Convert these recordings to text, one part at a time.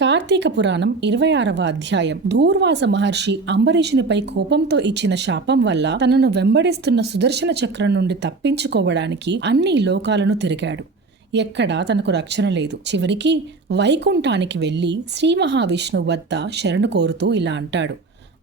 కార్తీక పురాణం ఇరవై ఆరవ అధ్యాయం. దూర్వాస మహర్షి అంబరీషునిపై కోపంతో ఇచ్చిన శాపం వల్ల తనను వెంబడిస్తున్న సుదర్శన చక్రం నుండి తప్పించుకోవడానికి అన్ని లోకాలను తిరిగాడు. ఎక్కడా తనకు రక్షణ లేదు. చివరికి వైకుంఠానికి వెళ్ళి శ్రీ మహావిష్ణువు వద్ద శరణు కోరుతూ ఇలా అంటాడు.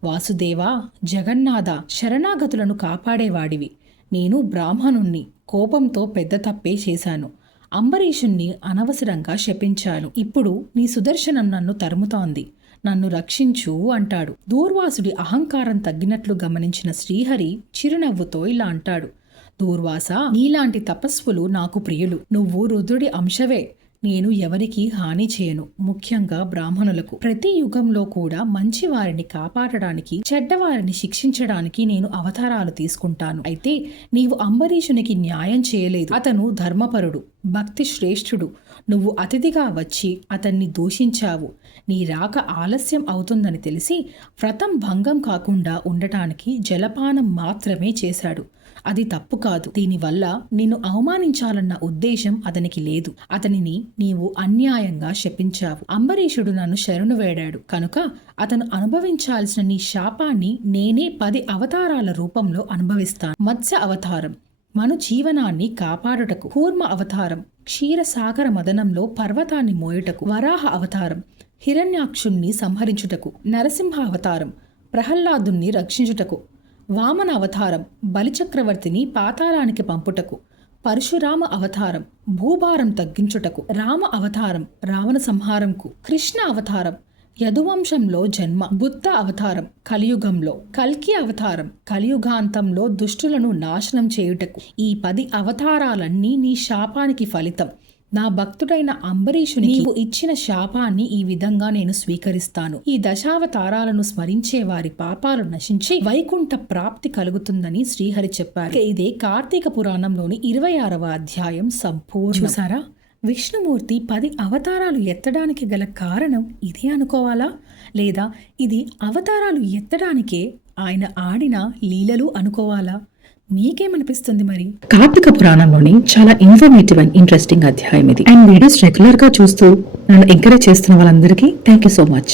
వాసుదేవా జగన్నాథ శరణాగతులను కాపాడేవాడివి. నేను బ్రాహ్మణుణ్ణి. కోపంతో పెద్ద తప్పే చేశాను. అంబరీషుణ్ణి అనవసరంగా శపించాను. ఇప్పుడు నీ సుదర్శనం నన్ను తరుముతోంది. నన్ను రక్షించు అంటాడు. దూర్వాసుడి అహంకారం తగ్గినట్లు గమనించిన శ్రీహరి చిరునవ్వుతో ఇలా అంటాడు. దూర్వాస నీలాంటి తపస్సులు నాకు ప్రియులు. నువ్వు రుద్రుడి అంశవే. నేను ఎవరికి హాని చేయను. ముఖ్యంగా బ్రాహ్మణులకు. ప్రతి యుగంలో కూడా మంచి వారిని కాపాడడానికి చెడ్డవారిని శిక్షించడానికి నేను అవతారాలు తీసుకుంటాను. అయితే నీవు అంబరీషునికి న్యాయం చేయలేదు. అతను ధర్మపరుడు భక్తి శ్రేష్ఠుడు. నువ్వు అతిథిగా వచ్చి అతన్ని దూషించావు. నీ రాక ఆలస్యం అవుతుందని తెలిసి వ్రతం భంగం కాకుండా ఉండటానికి జలపానం మాత్రమే చేశాడు. అది తప్పు కాదు. దీనివల్ల నిన్ను అవమానించాలన్న ఉద్దేశం అతనికి లేదు. అతనిని నీవు అన్యాయంగా శపించావు. అంబరీషుడు నన్ను శరణు వేడాడు. కనుక అతను అనుభవించాల్సిన నీ శాపాన్ని నేనే పది అవతారాల రూపంలో అనుభవిస్తాను. మత్స్య అవతారం. మను జీవనాన్ని కాపాడుటకు. కూర్మ అవతారం. క్షీరసాగర మదనంలో పర్వతాన్ని మోయుటకు. వరాహ అవతారం. హిరణ్యాక్షుణ్ణి సంహరించుటకు. నరసింహ అవతారం. ప్రహ్లాదుణ్ణి రక్షించుటకు. వామన అవతారం. బలిచక్రవర్తిని పాతాళానికి పంపుటకు. పరశురామ అవతారం భూభారం తగ్గించుటకు రామ అవతారం రావణ సంహారంకు కృష్ణ అవతారం యదువంశంలో జన్మ బుద్ధ అవతారం కలియుగంలో కల్కి అవతారం కలియుగాంతంలో దుష్టులను నాశనం చేయుటకు ఈ పది అవతారాలన్నీ నీ శాపానికి ఫలితం. నా భక్తుడైన అంబరీషుని నీవు ఇచ్చిన శాపాన్ని ఈ విధంగా నేను స్వీకరిస్తాను. ఈ దశావతారాలను స్మరించే వారి పాపాలు నశించి వైకుంఠ ప్రాప్తి కలుగుతుందని శ్రీహరి చెప్పారు. ఇదే కార్తీక పురాణంలోని ఇరవై ఆరవ అధ్యాయం సంపూర్ణ. చూసారా? విష్ణుమూర్తి పది అవతారాలు ఎత్తడానికి గల కారణం ఇదే అనుకోవాలా? లేదా ఇది అవతారాలు ఎత్తడానికే ఆయన ఆడిన లీలలు అనుకోవాలా? మీకేమనిపిస్తుంది మరి? కార్తీక పురాణంలోని చాలా ఇన్ఫర్మేటివ్ అండ్ ఇంట్రెస్టింగ్ అధ్యాయం ఇది. అండ్ వీడియోస్ రెగ్యులర్గా చూస్తూ నన్ను ఎంకరేజ్ చేస్తున్న వాళ్ళందరికీ థ్యాంక్ యూ సో మచ్